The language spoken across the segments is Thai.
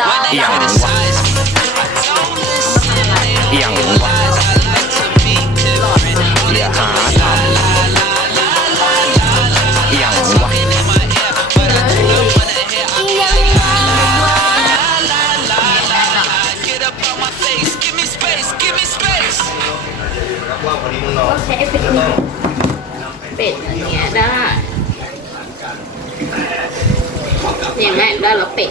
เอียงวะเอียงวะอย่าหาทำเอียงวะก็ใช้เอฟเฟกต์เป็ดอันเนี้ยได้เนี่ยแม่งได้แล้วเป็ด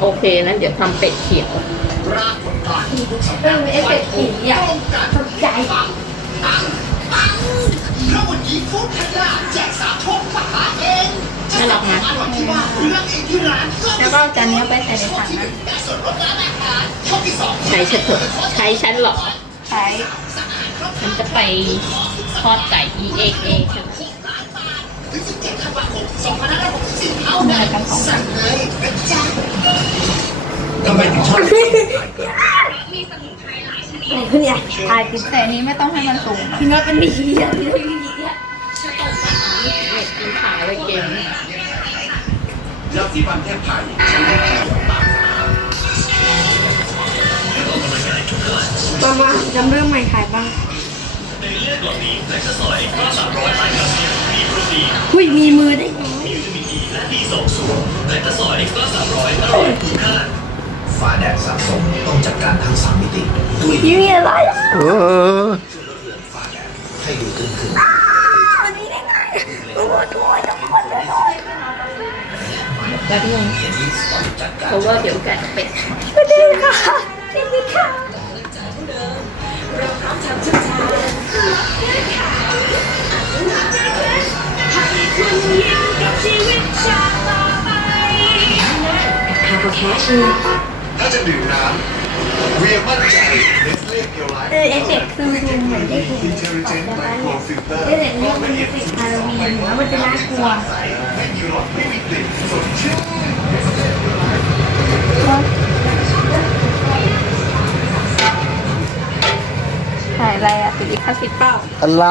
โอเคนั้นเดี๋ยวทำเป็ดเขียวเออเอฟเฟกต์สีอะสนใจน่ารักไหมแล้วก็จานนี้เอาไปใส่ในถังนะใช้ฉันเถอะใช้ฉันเหรอใช้ฉันจะไปทอดไก่ E A A ใช่ไหมเหมือนกันของฉัน ทำไมถึงชอบนี่คือเนี่ยถ่ายติดแต่อันนี้ไม่ต้องให้มันสูงคิดว่าเป็นดีอะเน็ตกินขาเลยเกมยาสีฟันเทพไทยใช้ได้แค่ปากมามาจำเรื่องใหม่ถ่ายบ้างหุ้ยมีมือได้วย ฟ้าแดดสะสมต้องจัดการทั้งสามมิติด้วยนี่มีอะไรเออฟ้าแดดให้ดูตึงขึ้นมันมีได้ไงโอ้โหทุกคนทุกคนเลยแป๊บนึงเย็นนี้จัดการเพราะว่าเดี๋ยวไก่เป็ดสวัสดีค่ะสวัสดีค่ะถ้า จะดื่มน้ำเวียมั่นใจเนสเล่เกียวไลท์เออเอฟเฟกต์ซูมซูมเหมือนที่คุณอินเทลเจนต์ไมโครฟิลเตอร์เอฟเฟกต์นี้มันเป็นฮาโลวีนแล้วมันจะน่ากลัวไม่มีหลอดไม่มีกลิ่นสดชื่นถ่ายอะไรอะติดลิขสิทธิ์เปล่าอะไร